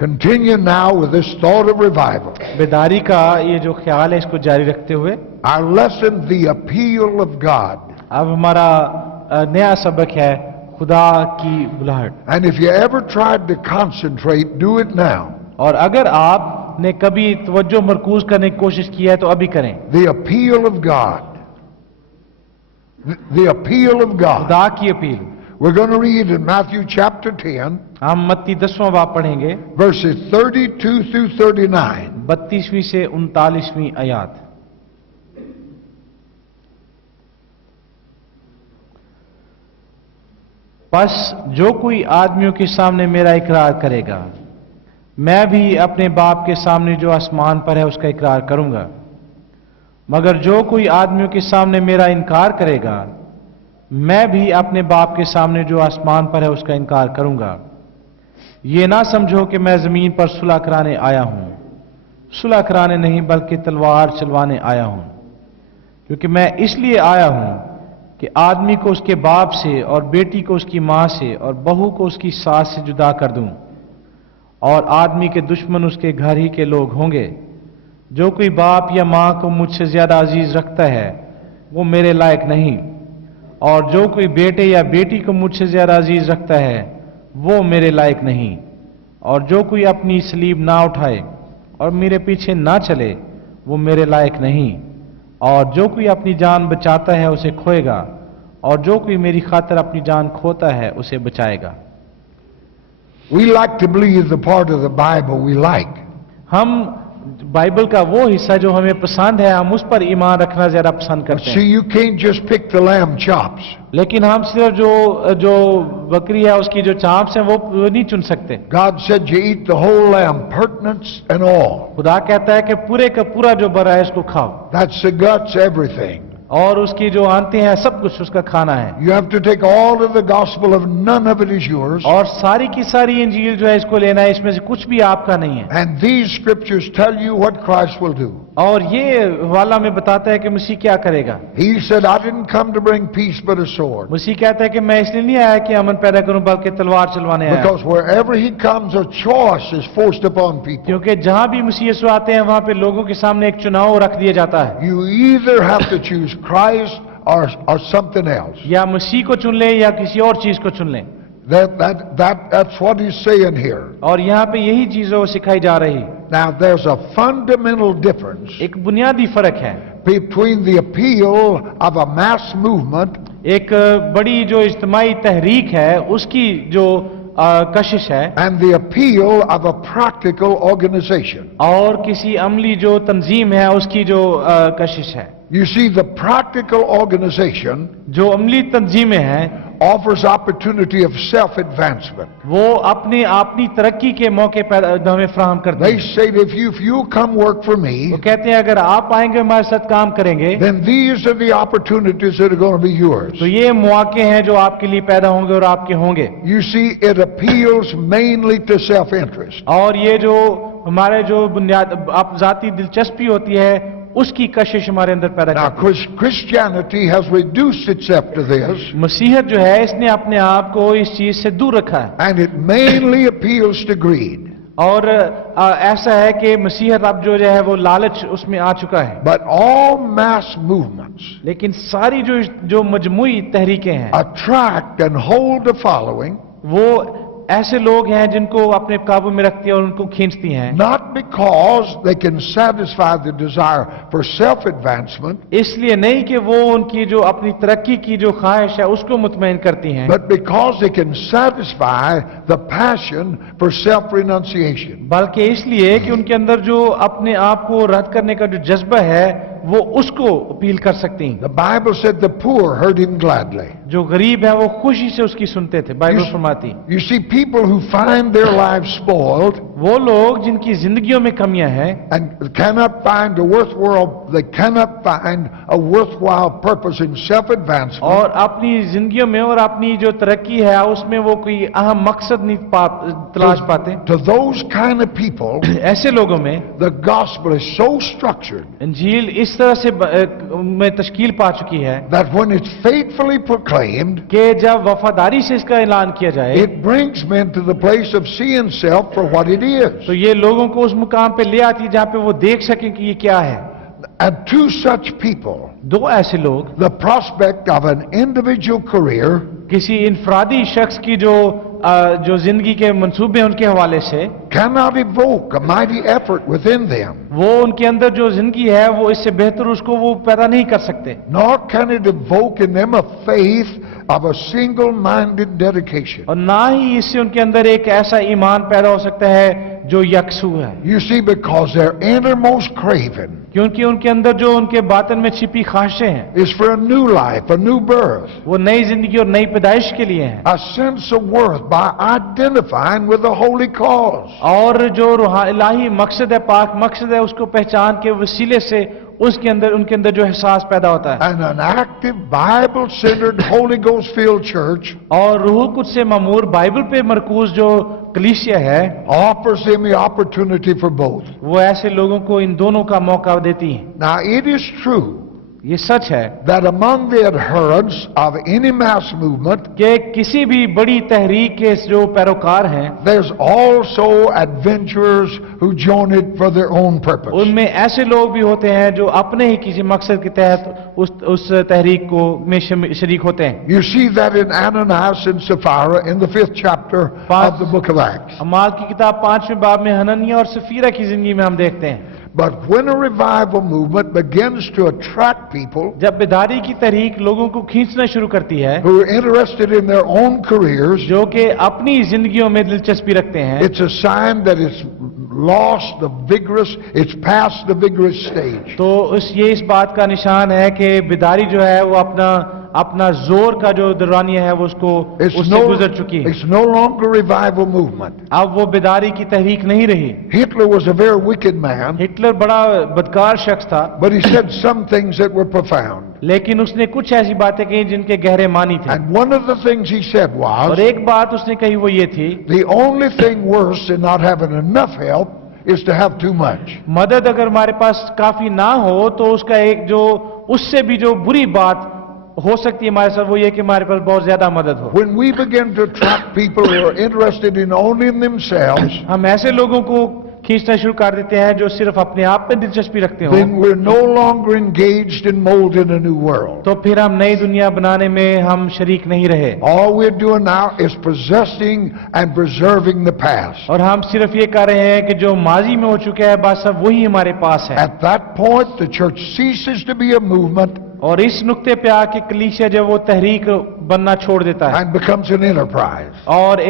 Continue now with this thought of revival. बेदारी का ये जो ख्याल है इसको जारी रखते हुए Our lesson, the appeal of God. अब हमारा नया सबक है खुदा की बुलाहट। And if you ever tried to concentrate, do it now. और अगर आपने कभी तवज्जो मरकूज करने की कोशिश की है तो अभी करें। The appeal of God. The appeal of God. खुदा की appeal. We're going to read in Matthew chapter 10, हम मत्ती 10वां बाब पढ़ेंगे, verses 32 through 39. 32वीं से 39वीं आयत। बस जो कोई आदमियों के सामने मेरा इकरार करेगा, मैं भी अपने बाप के सामने जो आसमान पर है उसका इकरार करूंगा। मगर जो कोई आदमियों के सामने मेरा इनकार करेगा, मैं भी अपने बाप के सामने जो आसमान पर है उसका इनकार करूंगा। ये ना समझो कि मैं जमीन पर सुलह कराने आया हूं, सुलह कराने नहीं बल्कि तलवार चलवाने आया हूं। क्योंकि मैं इसलिए आया हूं कि आदमी को उसके बाप से और बेटी को उसकी मां से और बहू को उसकी सास से जुदा कर दूं, और आदमी के दुश्मन उसके घर ही के लोग होंगे। जो कोई बाप या मां को मुझसे ज्यादा अजीज रखता है वो मेरे लायक नहीं, और जो कोई बेटे या बेटी को मुझसे ज्यादा अजीज रखता है वो मेरे लायक नहीं। और जो कोई अपनी सलीब ना उठाए और मेरे पीछे ना चले वो मेरे लायक नहीं। और जो कोई अपनी जान बचाता है उसे खोएगा, और जो कोई मेरी खातिर अपनी जान खोता है उसे बचाएगा। We like to believe the part of the Bible we like. हम बाइबल का वो हिस्सा जो हमें पसंद है हम उस पर ईमान रखना ज्यादा पसंद करते See, हैं। you can't just pick the lamb chops. लेकिन हम सिर्फ जो बकरी है उसकी जो चांप्स हैं वो नहीं चुन सकते। God said you eat the whole lamb, pertinence and all. खुदा कहता है कि पूरे का पूरा जो बरा है उसको खाओ, That's the guts, everything. और उसकी जो आंतें हैं सब कुछ उसका खाना है। You have to take all of the gospel, of none of it is yours. और सारी की सारी इंजील जो है इसको लेना है, इसमें से कुछ भी आपका नहीं है। And these scriptures tell you what Christ will do. और ये हवाला में बताता है कि मसीह क्या करेगा। He said, I didn't come to bring peace but a sword. मसीह कहता है कि मैं इसलिए नहीं आया कि अमन पैदा करूं बल्कि तलवार चलवाने आया। Because wherever he comes, a choice is forced upon people. क्योंकि जहां भी मसीह यीशु आते हैं वहां पे लोगों के सामने एक चुनाव रख दिया जाता है। You either have to choose Christ or something else. या मसीह को चुन लें या किसी और चीज को चुन लें। That's what he's saying here. और यहाँ पे यही चीज वो सिखाई जा रही। Now there's a fundamental difference एक बुनियादी फर्क है between the appeal of a mass movement एक बड़ी जो इज्तिमाई तहरीक है उसकी जो कशिश है and the appeal of a practical organization. और किसी अमली जो तंजीम है उसकी जो कशिश है। You see, the practical organization जो अमली तंजीमें हैं offers opportunity of self-advancement. वो अपनी तरक्की के मौके पर हमें फराहम करते They हैं। say that if you come work for me, वो कहते हैं अगर आप आएंगे हमारे साथ काम करेंगे then these are the opportunities that are going to be yours. तो ये मौके हैं जो आपके लिए पैदा होंगे और आपके होंगे। You see, it appeals mainly to self-interest. और ये जो हमारे जो बुनियाद आप जाती दिलचस्पी होती है उसकी कशिश हमारे अंदर पैदा Now, करती है। Christianity has reduced itself to this, मसीहत जो है इसने अपने आप को इस चीज से दूर रखा है। and it mainly appeals to greed. और ऐसा है कि मसीहत अब जो है वो लालच उसमें आ चुका है। But all mass movements लेकिन सारी जो मजमुई तहरीकें हैं attract and hold the following, वो ऐसे लोग हैं जिनको अपने काबू में रखती है और उनको खींचती हैं। not because they can satisfy the desire for self-advancement, इसलिए नहीं कि वो उनकी जो अपनी तरक्की की जो ख्वाहिश है उसको मुतमईन करती हैं, but because they can satisfy the passion for self-renunciation. बल्कि इसलिए कि उनके अंदर जो अपने आप को रद्द करने का जो जज्बा है वो उसको अपील कर सकती हैं। The Bible said the poor heard him gladly. जो गरीब है वो खुशी से उसकी सुनते थे। बाइबल फरमाती You see, people who find their lives spoiled वो लोग जिनकी जिंदगियों में कमियां हैं and cannot find a worthwhile purpose in self-advancement, और अपनी जिंदगियों में और अपनी जो तरक्की है उसमें वो कोई अहम मकसद नहीं तलाश पाते। to those kind of people, ऐसे लोगों में the gospel is so structured इंजील इस तरह से में तश्कील पा चुकी है that when it's faithfully proclaimed, proclaimed, कि जब वफादारी से इसका ऐलान किया जाए it brings men to the place of seeing self for what it is. तो ये लोगों को उस मुकाम पे ले आती है जहां पे वो देख सकें कि ये क्या है। And to such people, दो ऐसे लोग the prospect of an individual career किसी इनफरादी शख्स की जो जिंदगी के मंसूबे उनके हवाले से cannot evoke a mighty effort within them, वो उनके अंदर जो जिंदगी है वो इससे बेहतर उसको वो पैदा नहीं कर सकते, nor can it evoke in them a faith of a single-minded dedication. और ना ही इससे उनके अंदर एक ऐसा ईमान पैदा हो सकता है जो यकसू है। You see, because their innermost craving क्योंकि उनके अंदर जो उनके बातन में छिपी ख्वाहिशें हैं is for a new life, a new birth, वो नई जिंदगी और नई पैदाइश के लिए हैं, a sense of worth by identifying with the holy cause. और जो इलाही मकसद है, पाक मकसद है, उसको पहचान के वसीले से उनके अंदर जो एहसास पैदा होता है। And an active, Bible-centered, Holy Ghost-filled church और रूह कुद्स से मामूर बाइबल पे मरकूज जो कलीसिया है offers them the opportunity for both. वो ऐसे लोगों को इन दोनों का मौका देती है। Now, it is true ये सच है that among the adherents of any mass movement, कि किसी भी बड़ी तहरीक के जो पैरोकार हैं there's also adventurers who join it for their own purpose. उनमें ऐसे लोग भी होते हैं जो अपने ही किसी मकसद के तहत उस तहरीक को में शरीक होते हैं। You see that in Ananias and Sapphira in the 5th chapter of the book of Acts. अमाल की किताब 5वें बाब में हननिया और सफीरा की जिंदगी में हम देखते हैं। But when a revival movement begins to attract people जब बेदारी की तहरीक लोगों को खींचना शुरू करती है who are interested in their own careers, जो कि अपनी जिंदगियों में दिलचस्पी रखते हैं, it's a sign that it's lost the vigorous, it's past the vigorous stage. तो ये इस बात का निशान है कि बेदारी जो है वो अपना जोर का जो दौरानिया है वो उससे गुजर चुकी है। It's no longer a revival movement. अब वो बेदारी की तहरीक नहीं रही। Hitler was a very wicked man, Hitler बड़ा बदकार शख्स था, but he said some things that were profound. लेकिन उसने कुछ ऐसी बातें कही जिनके गहरे मानी थे, And one of the things he said was, और एक बात उसने कही वो ये थी, the only thing worse than not having enough help is to have too much. मदद अगर हमारे पास काफी ना हो तो उसका एक जो उससे भी जो बुरी बात हो सकती है हमारे साथ वो ये कि हमारे पास बहुत ज्यादा मदद हो। When we begin to attract people who are interested in only themselves, हम ऐसे लोगों को खींचना शुरू कर देते हैं जो सिर्फ अपने आप में दिलचस्पी रखते हो, then we're no longer engaged in molding a new world. तो फिर हम नई दुनिया बनाने में हम शरीक नहीं रहे, All we're doing now is possessing and preserving the past. और हम सिर्फ ये कर रहे हैं कि जो माजी में हो चुका है बस अब वही हमारे पास है। At that point, the church ceases to be a movement और इस नुक्ते पे आके कलीसिया जो वो तहरीक बनना छोड़ देता है and becomes an enterprise. और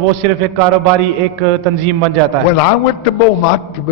वो सिर्फ एक कारोबारी एक तंजीम बन जाता है। When I went to Beaumont to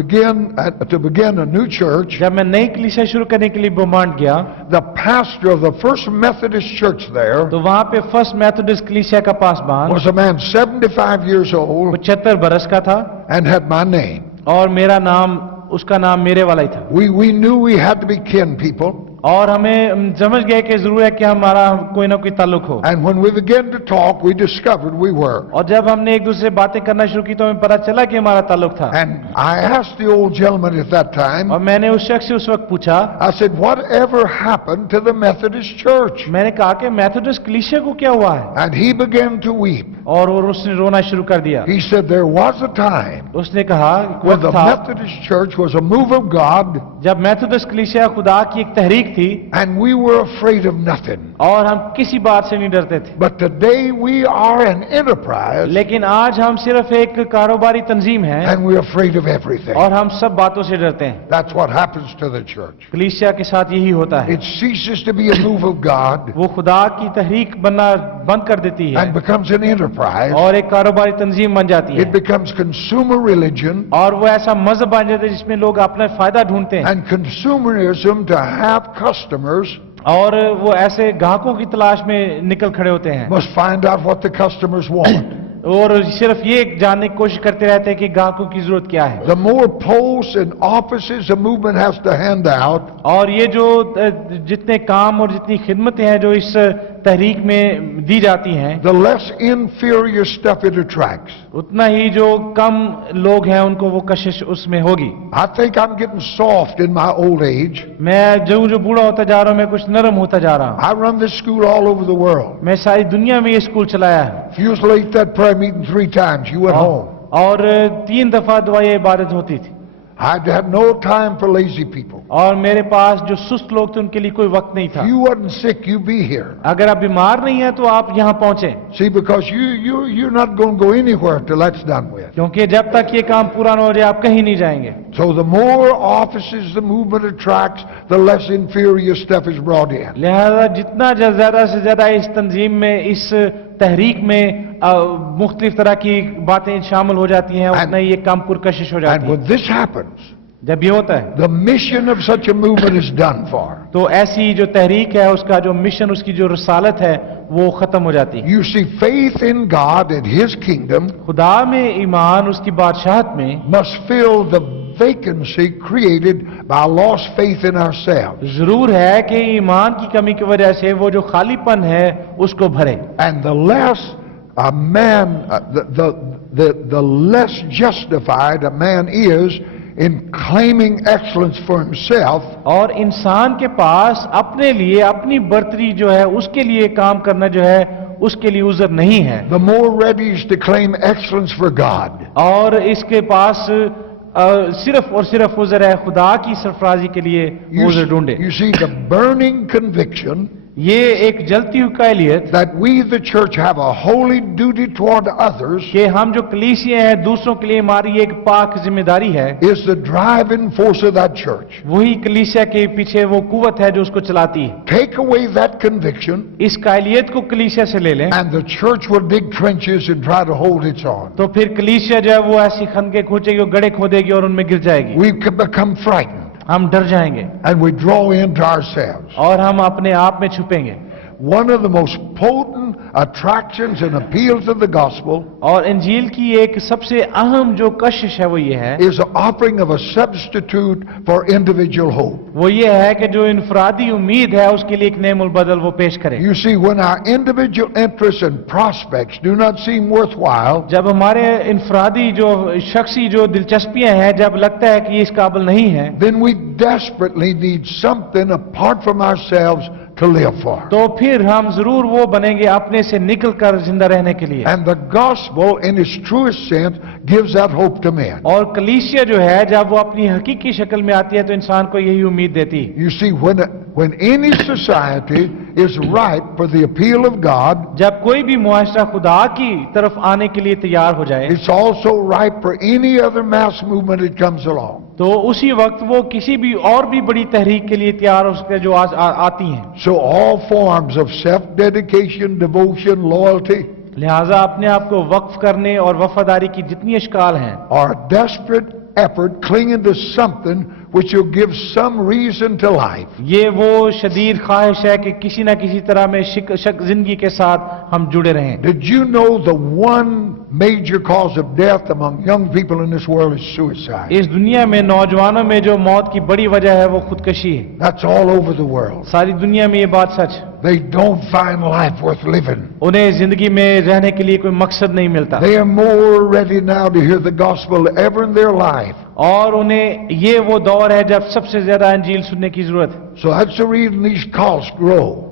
begin a new church, जब मैं नई कलीसिया शुरू करने के लिए बोमांट गया the pastor of the First Methodist Church there तो वहां पे फर्स्ट मेथोडिस्ट कलीसिया का पासबान was a man 75 years old 75 बरस का था and had my name. और मेरा नाम उसका नाम मेरे वाला ही था। We knew we had to be kin people. और हमें समझ गए कि जरूर है कि हमारा कोई ना कोई ताल्लुक हो। And when we began to talk, we discovered we were. और जब हमने एक दूसरे बातें करना शुरू की तो हमें पता चला कि हमारा ताल्लुक था। And I asked the old gentleman at that time, और मैंने उस शख्स से उस वक्त पूछा, I said, whatever happened to the Methodist Church? मैंने कहा कि मेथोडिस्ट कलीसिया को क्या हुआ है? And he began to weep. और उसने रोना शुरू कर दिया। He said, there was a time उसने कहा when the वक्त था Methodist Church was a move of God जब मेथोडिस्ट कलीसिया खुदा की एक तहरीक थी and we were afraid of nothing. और हम किसी बात से नहीं डरते थे। But today we are an enterprise लेकिन आज हम सिर्फ एक कारोबारी तंजीम हैं and we're afraid of everything. और हम सब बातों से डरते हैं। That's what happens to the church. कलीसिया के साथ यही होता है, It ceases to be a move of God वो खुदा की तहरीक बनना बंद कर देती है and becomes an enterprise. और एक कारोबारी तंजीम बन जाती है It becomes consumer religion और वो ऐसा मजहब बन जाता है जिसमें लोग अपना फायदा ढूंढते हैं and consumerism to have customers और वो ऐसे ग्राहकों की तलाश में निकल खड़े होते हैं must find out what the customers want. और सिर्फ ये जानने की कोशिश करते रहते हैं कि ग्राहकों की जरूरत क्या है। The more posts and offices a movement has to hand out, और ये जो जितने काम और जितनी खिदमतें हैं जो इस तहरीक में दी जाती हैं, the less inferior stuff it attracts. उतना ही जो कम लोग हैं उनको वो कशिश उसमें होगी। I think I'm getting soft in my old age. मैं जो बूढ़ा होता जा रहा हूं, मैं कुछ नरम होता जा रहा हूं। I run this school all over the world. मैं सारी दुनिया में ये स्कूल चलाया है, If you was late that prayer meeting 3 times, you went home. और 3 दफा दुआए इबादत होती थी, I had no time for lazy people. और मेरे पास जो सुस्त लोग थे उनके लिए कोई वक्त नहीं था। If you wasn't sick, you be here. अगर आप बीमार नहीं हैं तो आप यहाँ पहुंचे, See, because you're not going to go anywhere till that's done with. क्योंकि जब तक ये काम पूरा न हो जाए आप कहीं नहीं जाएंगे। So the more offices the movement attracts, the less inferior stuff is brought in. लिहाजा जितना ज्यादा से ज्यादा इस तंजीम में, इस तहरीक में मुख्तलिफ तरह की बातें शामिल हो जाती हैं, उतना ही ये काम पुरकशिश हो जाती And है। when this happens, जब ये होता है the mission of such a movement is done for. तो ऐसी जो तहरीक है, उसका जो मिशन, उसकी जो रसालत है, वो खत्म हो जाती है। You see, faith in God and His kingdom खुदा में ईमान, उसकी बादशाहत में must fill the vacancy created by lost faith in ourselves. जरूर है कि ईमान की कमी की वजह से वो जो खालीपन है उसको भरे। And the less a man, the less justified a man is in claiming excellence for himself, और इंसान के पास अपने लिए, अपनी बर्तरी जो है उसके लिए काम करना जो है, उसके लिए उज़र नहीं है, the more ready is to claim excellence for God. और इसके पास सिर्फ और सिर्फ उज़र है खुदा की सरफराजी के लिए उज़र ढूंढे। You see, the burning conviction ये एक जलती हुई कायलियत that we the church have a holy duty toward others कि हम जो कलीसिया हैं दूसरों के लिए हमारी एक पाक जिम्मेदारी है, is the driving force of that church. वही कलीसिया के पीछे वो कुव्वत है जो उसको चलाती है। Take away that conviction इस कायलियत को कलीसिया से ले लें and the church will dig trenches and try to hold its own. तो फिर कलीसिया जो है वो ऐसी खंदके खोचेगी, वो गड्ढे खोदेगी और उनमें गिर जाएगी। We can become frightened हम डर जाएंगे and we draw into ourselves. और हम अपने आप में छुपेंगे। One of the most potent attractions and appeals of the gospel और इंजील की एक सबसे अहम जो कशिश है वो ये है, is the offering of a substitute for individual hope. वो ये है कि जो इनफरादी उम्मीद है उसके लिए एक नेमुल बदल वो पेश करे। You see, when our individual interests and prospects do not seem worthwhile, जब हमारे इनफरादी जो शख्सी जो दिलचस्पियां हैं जब लगता है कि ये इस काबिल नहीं है, then we desperately need something apart from ourselves to live for. तो फिर हम जरूर वो बनेंगे अपने से निकल कर जिंदा रहने के लिए। And the gospel in its truest sense gives that hope to men. और कलीसिया जो है जब वो अपनी हकीकी शक्ल में आती है तो इंसान को यही उम्मीद देती है। You see, when any society is ripe for the appeal of God, जब कोई भी मुआशरा खुदा की तरफ आने के लिए तैयार हो जाए it's also ripe for any other mass movement that comes along. तो उसी वक्त वो किसी भी और भी बड़ी तहरीक के लिए तैयार हो सकते जो आती हैं। So all forms of self-dedication, devotion, loyalty लिहाजा अपने आप को वक्फ करने और वफादारी की जितनी अश्काल हैं are a desperate effort clinging to something which will give some reason to life. ये वो शदीद ख्वाहिश है कि किसी ना किसी तरह में जिंदगी के साथ हम जुड़े रहें। Did you know the one major cause of death among young people in this world is suicide? इस दुनिया में नौजवानों में जो मौत की बड़ी वजह है वो खुदकशी है। That's all over the world. सारी दुनिया में ये बात सच। They don't find life worth living. उन्हें जिंदगी में रहने के लिए कोई मकसद नहीं मिलता They are more ready now to hear the gospel ever in their life. और उन्हें ये वो दौर है जब सबसे ज्यादा अंजील सुनने की जरूरत है। So that's the reason these cults grow.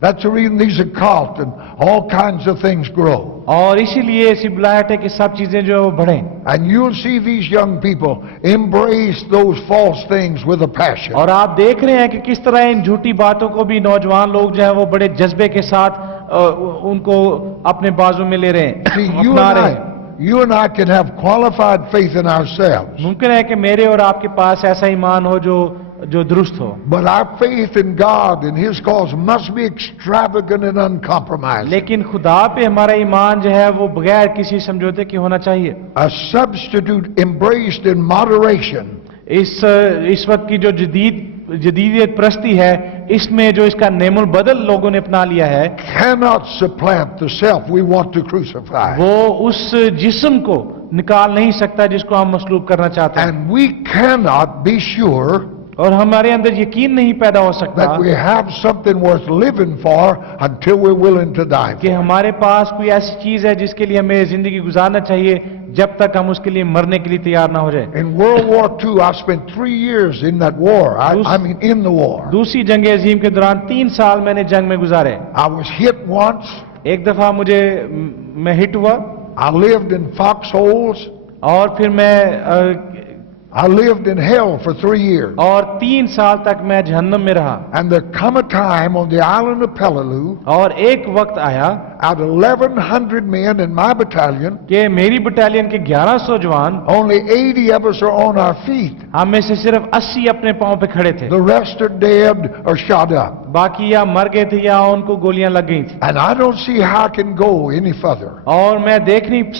That's the reason these occult and all kinds of things grow. और इसीलिए ऐसी बुलाहट है कि सब चीजें जो है वो बढ़ें। And you'll see these young people embrace those false things with a passion. और आप देख रहे हैं कि किस तरह इन झूठी बातों को भी नौजवान लोग जो है वो बड़े जज्बे के साथ उनको अपने बाजू में ले रहे हैं, See, अपना रहे हैं। you and I can have qualified faith in ourselves. मुमकिन है कि मेरे और आपके पास ऐसा ईमान हो जो दुरुस्त हो, But our faith in God and His cause must be extravagant and uncompromising. लेकिन खुदा पे हमारा ईमान जो है वो बगैर किसी समझौते के होना चाहिए। A substitute embraced in moderation इस वक्त की जो जदीदियत प्रस्ती है, इसमें जो इसका नेमुल बदल लोगों ने अपना लिया है, cannot supplant the self we want to crucify. वो उस जिस्म को निकाल नहीं सकता जिसको हम मसलूब करना चाहते हैं। And we cannot be sure और हमारे अंदर यकीन नहीं पैदा हो सकता that we have something worth living for until we're willing to die कि for it. हमारे पास कोई ऐसी चीज है जिसके लिए हमें जिंदगी गुजारना चाहिए जब तक हम उसके लिए मरने के लिए तैयार ना हो जाए। In World War II, I spent 3 years in that war. I mean, in the war. दूसरी जंग अजीम के दौरान 3 साल मैंने जंग में गुजारे। I was hit once. एक दफा मैं हिट हुआ I lived in foxholes. और फिर I lived in hell for 3 years. और 3 साल तक मैं जहन्नम में रहा। And there come a time on the island of Peleliu, और एक वक्त आया out of 1,100 men in my battalion, कि मेरी बटालियन के 1100 जवान, only 80 of us are on our feet. हम में से सिर्फ 80 अपने पांव पे खड़े थे, The rest are dead or shot up. बाकी या मर गए थे या उनको गोलियां लग गई थी। And I don't see how I can go any further. और मैं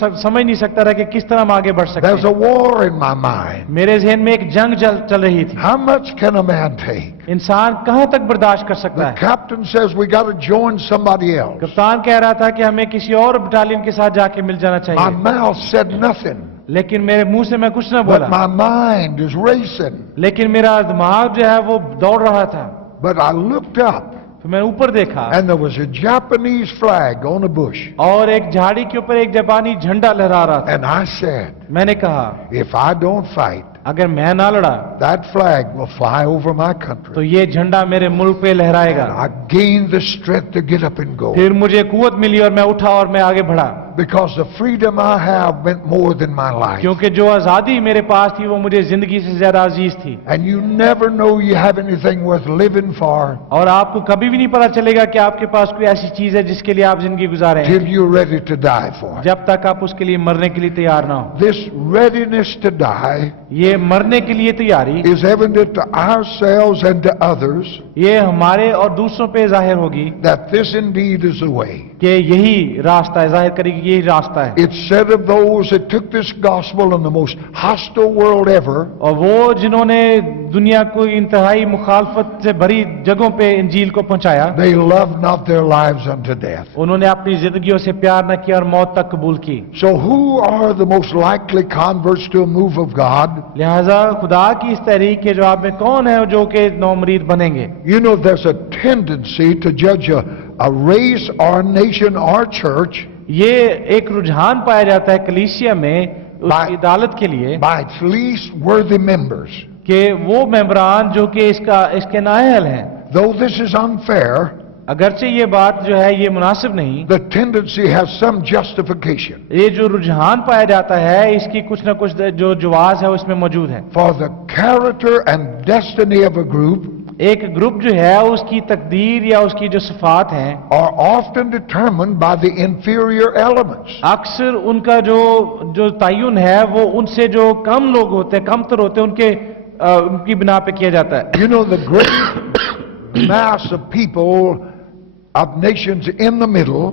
समझ नहीं सकता रहा कि किस तरह हम आगे बढ़ सकते There's a हैं। war in my mind. मेरे जहन में एक जंग चल रही थी। How much can a man take? इंसान कहां तक बर्दाश्त कर सकता The है? captain says we got to join somebody else. कप्तान कह रहा था कि हमें किसी और बटालियन के साथ जाके मिल जाना My चाहिए, mouth said nothing, लेकिन मेरे मुंह से मैं कुछ ना but बोला, my mind is racing. लेकिन मेरा दिमाग जो है वो दौड़ रहा था। But I looked up, तो मैंने ऊपर देखा and there was a Japanese flag on a bush. और एक झाड़ी के ऊपर एक जापानी झंडा लहरा रहा था। And I said, मैंने कहा if I don't fight, अगर मैं ना लड़ा that flag will fly over my तो country. ये झंडा मेरे मुल्क पे लहराएगा। I gained the strength to get up and go. फिर मुझे कुव्वत मिली और मैं उठा और मैं आगे बढ़ा, Because the freedom I have meant more than my life. क्योंकि जो आजादी मेरे पास थी वो मुझे जिंदगी से ज्यादा अजीज थी। And you never know you have anything worth living for और आपको कभी भी नहीं पता चलेगा कि आपके पास कोई ऐसी चीज है जिसके लिए आप जिंदगी गुजारे हैं, till you're ready to die for it. जब तक आप उसके लिए मरने के लिए तैयार ना हो। This readiness to die ये मरने के लिए तैयारी is evident to ourselves and to others ये हमारे और दूसरों पे जाहिर होगी that this indeed is the way. कि यही रास्ता है, जाहिर करेगी यही रास्ता है। It's said of those that took this gospel in the most hostile world ever, और वो जिन्होंने दुनिया को इंतहाई मुखालफत से भरी जगहों पे इंजील को पहुंचाया, they loved not their lives unto death. उन्होंने अपनी जिंदगियों से प्यार न किया और मौत तक कबूल की। So who are the most likely converts to a move of God? लिहाजा खुदा की इस तहरीक के जवाब में कौन है जो कि नौमरीद बनेंगे? You know, there's a tendency to judge a race or a nation or church ये एक रुझान पाया जाता है कलीसिया में उसकी अदालत के लिए by its least worthy members. कि वो मेंबरान जो कि इसके नाअहल हैं। Though this is unfair, अगरचे ये बात जो है ये मुनासिब नहीं, the tendency has some justification. ये जो रुझान पाया जाता है इसकी कुछ ना कुछ जो जवाज है उसमें मौजूद है। For the character and destiny of a group एक ग्रुप जो है उसकी तकदीर या उसकी जो सिफात हैं are often determined by the inferior elements. अक्सर उनका जो तयन है वो उनसे जो कम लोग होते हैं, कमतर होते हैं, उनकी बिना पे किया जाता है। You know, the great mass of people of nations in the middle,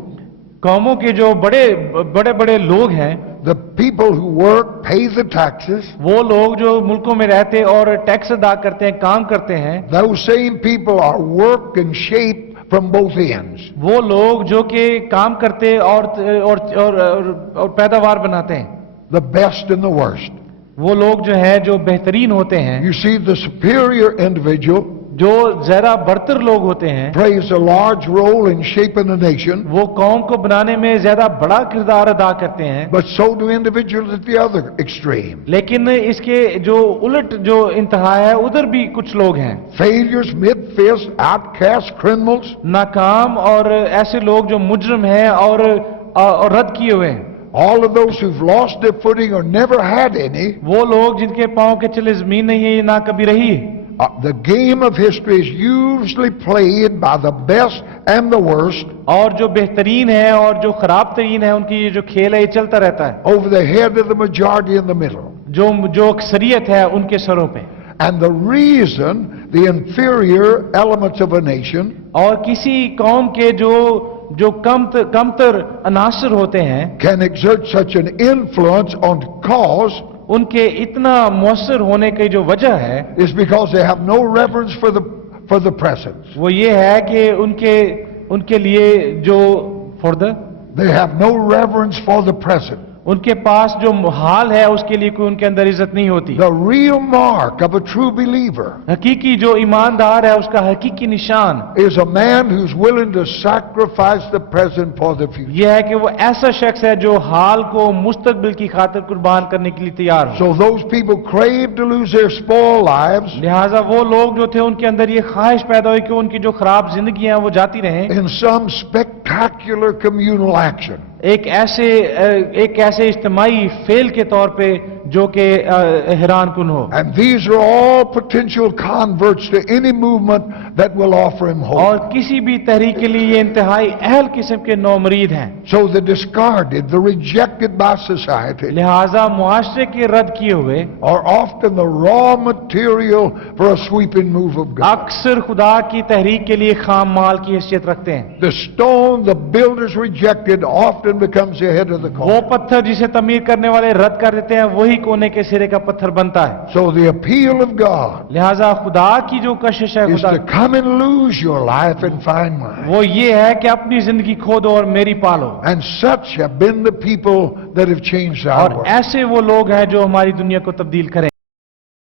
कौमों के जो बड़े लोग हैं, the people who work, pay the taxes, वो लोग जो मुल्कों में रहते और टैक्स अदा करते हैं, काम करते हैं, those same people are worked and shaped from both ends. वो लोग जो कि काम करते और पैदावार बनाते हैं, The best and the worst. वो लोग जो है जो बेहतरीन होते हैं, You see, the superior individual जो जरा बरतर लोग होते हैं, plays a large role in shaping a nation, वो कौम को बनाने में ज्यादा बड़ा किरदार अदा करते हैं। but so do individuals at the other extreme. लेकिन इसके जो उलट जो इंतहा है उधर भी कुछ लोग हैं, Failures, mid-fist, outcasts, criminals, नाकाम और ऐसे लोग जो मुजरिम हैं और रद्द किए हुए हैं। all of those who've lost their footing or never had any. वो लोग जिनके पांव के चले जमीन नहीं है, ये ना कभी रही। The game of history is usually played by the best and the worst और जो बेहतरीन है और जो खराब तरीन है उनकी ये जो खेल है ये चलता रहता है, over the head of the majority in the middle. जो अक्सरियत है उनके सरों पे। And the reason the inferior elements of a nation और किसी कौम के जो कमतर अनासर होते हैं can exert such an influence on cause उनके इतना मौसर होने की जो वजह है is because they have no reverence for the present. वो ये है कि उनके लिए जो They have no reverence for the present. उनके पास जो हाल है उसके लिए कोई उनके अंदर इज्जत नहीं होती। The real mark of a true believer हकीकी जो ईमानदार है उसका हकीकी निशान is a man who's willing to sacrifice the present for the future. यह है कि वो ऐसा शख्स है जो हाल को मुस्तकबिल की खातिर कुर्बान करने के लिए तैयार हो। So those people crave to lose their spoiled lives लिहाजा वो लोग जो थे उनके अंदर ये ख्वाहिश पैदा हुई कि उनकी जो खराब जिंदगी है वो जाती रहें in some spectacular communal action. एक ऐसे इज्तिमाई फेल के तौर पे जो कि हैरान कुन हो। And these are all potential converts to any movement that will offer him और hope. किसी भी तहरीक के लिए ये इंतहाई अहल किस्म के नौमरीद हैं। So the discarded, the rejected by society, लिहाजा मुआशरे के रद्द किए हुए are often the raw material for a sweeping move of God. अक्सर खुदा की तहरीक के लिए खाम माल की हैसियत रखते हैं। The stone the builders rejected often becomes the head of the वो corner. पत्थर जिसे तमीर करने वाले रद्द कर देते हैं वही कोने के सिरे का पत्थर बनता है। So the appeal of God लिहाजा खुदा की जो कशिश है is खुदा to come and lose your life and find mine. वो ये है कि अपनी जिंदगी खो दो और मेरी पालो। And such have been the people that have changed our और world. ऐसे वो लोग हैं जो हमारी दुनिया को तब्दील करें।